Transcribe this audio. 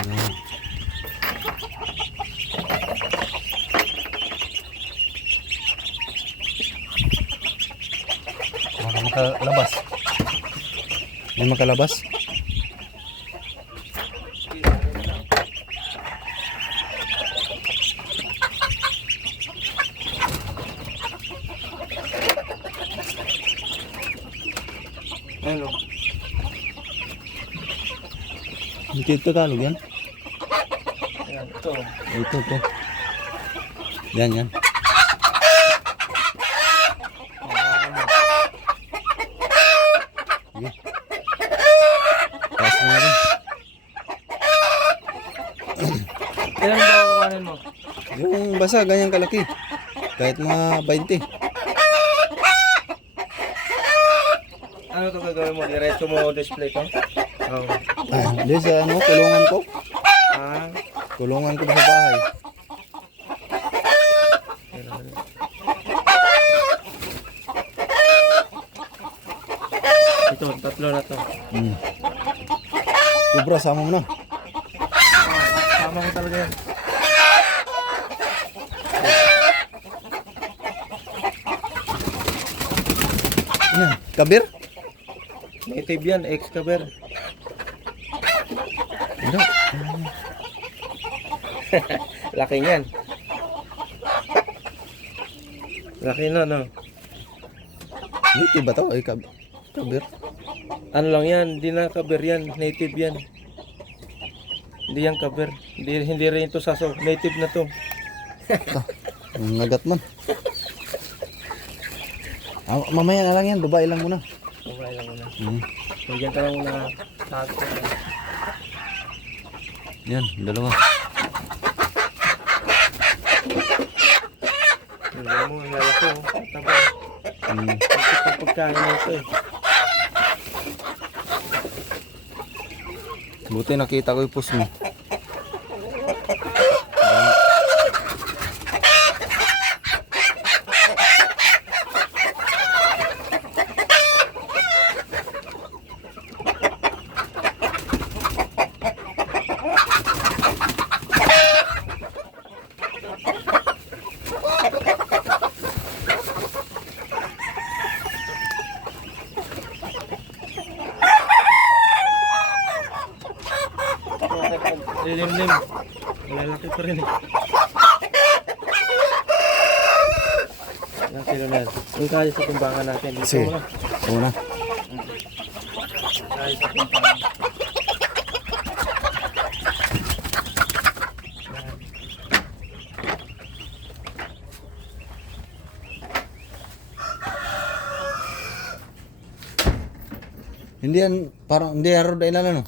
Ayan. Baka makalabas. May makalabas. Ano? Hindi Tagalog yan. Ayan, ito. Ito. Yan. Sige. Taas mo na rin. Ilan ba kukuhanin mo? Yung basa, ganyan kalaki. Kahit mga 20. Ano ito gagawin mo? Diretso mo display ko? Oo. Hindi sa kulungan ko. Ah. Kulungan ko sa bahay. Ito, tatlo na to. Kubra, sama mo na. Tama ko talaga yan. Yan. Kabir? Native yan, ex-cover. Hindi. Laki niyan. Laki na, no? Hindi ba ito? Ay, kabir. Ano lang yan, hindi na cover yan, native yan. Hindi yan cover. Hindi rin ito saso, native na to. Ang nagat man. Mamaya na lang yan, babae lang muna. Okay lang muna. Mm. Bigyan ka lang muna sa atin. Yan, dalawa. Bigyan mo, ang lalaki oh. Taba. Pagkain mo ito eh. Buti nakita ko yung post mo. Lilim-lim. Malalaki pa rin eh. Ilang kilo na yan? Yung kaya sa timbangan natin. Dito Sige. mo na. Una. Kaya sa timbangan. Hindi yan, parang hindi yan road ay lalo no?